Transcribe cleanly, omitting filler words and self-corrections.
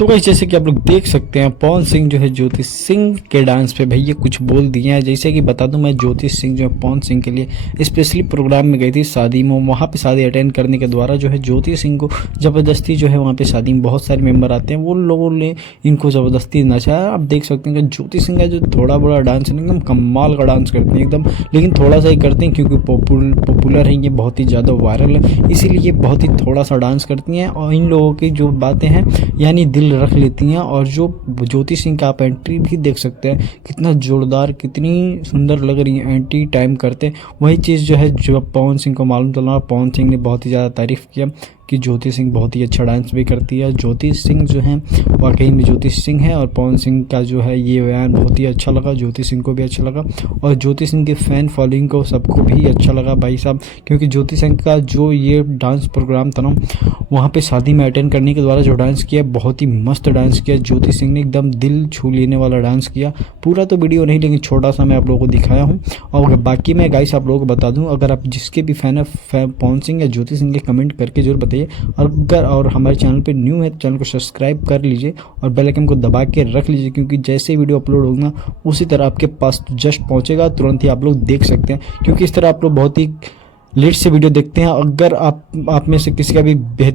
तो गाइस जैसे कि आप लोग देख सकते हैं पवन सिंह जो है ज्योति सिंह के डांस पे भैया कुछ बोल दिए हैं। जैसे कि बता दूं, मैं ज्योति सिंह जो है पवन सिंह के लिए स्पेशली प्रोग्राम में गई थी शादी में। वहाँ पे शादी अटेंड करने के द्वारा जो है ज्योति सिंह को ज़बरदस्ती जो है वहाँ पे शादी में बहुत सारे मेंबर आते हैं, वो लोगों ने इनको ज़बरदस्ती नचाया। आप देख सकते हैं कि ज्योति सिंह का जो थोड़ा बड़ा डांस है एकदम कमाल का डांस करते हैं एकदम, लेकिन थोड़ा सा ही करते हैं क्योंकि पॉपुलर है, ये बहुत ही ज़्यादा वायरल है, इसीलिए बहुत ही थोड़ा सा डांस करती हैं। और इन लोगों की जो बातें हैं यानी दिल रख लेती हैं। और जो ज्योति सिंह का आप एंट्री भी देख सकते हैं, कितना जोरदार, कितनी सुंदर लग रही है एंट्री टाइम करते। वही चीज़ जो है जो पवन सिंह को मालूम चला, पवन सिंह ने बहुत ही ज़्यादा तारीफ़ किया कि ज्योति सिंह बहुत ही अच्छा डांस भी करती है। ज्योति सिंह जो है वाकई में ज्योति सिंह है, और पवन सिंह का जो है ये बयान बहुत ही अच्छा लगा, ज्योति सिंह को भी अच्छा लगा, और ज्योति सिंह के फ़ैन फॉलोइंग को सबको भी अच्छा लगा भाई साहब। क्योंकि ज्योति सिंह का जो ये डांस प्रोग्राम था ना, वहाँ पे शादी में अटेंड करने के द्वारा जो डांस किया, बहुत ही मस्त डांस किया ज्योति सिंह ने, एकदम दिल छू लेने वाला डांस किया। पूरा तो वीडियो नहीं, लेकिन छोटा सा मैं आप लोगों को दिखाया हूँ। और बाकी मैं गाइस आप लोगों को बता दूँ, अगर आप जिसके भी फ़ैन है पवन सिंह या ज्योति सिंह के, कमेंट करके जरूर बताइए। और हमारे चैनल पे न्यू है तो चैनल को सब्सक्राइब कर लीजिए और बेल आइकन को दबा के रख लीजिए, क्योंकि जैसे वीडियो अपलोड होगा उसी तरह आपके पास जस्ट पहुंचेगा, तुरंत ही आप लोग देख सकते हैं। क्योंकि इस तरह आप लोग बहुत ही लेट से वीडियो देखते हैं। अगर आप में से किसी का भी बेहतरीन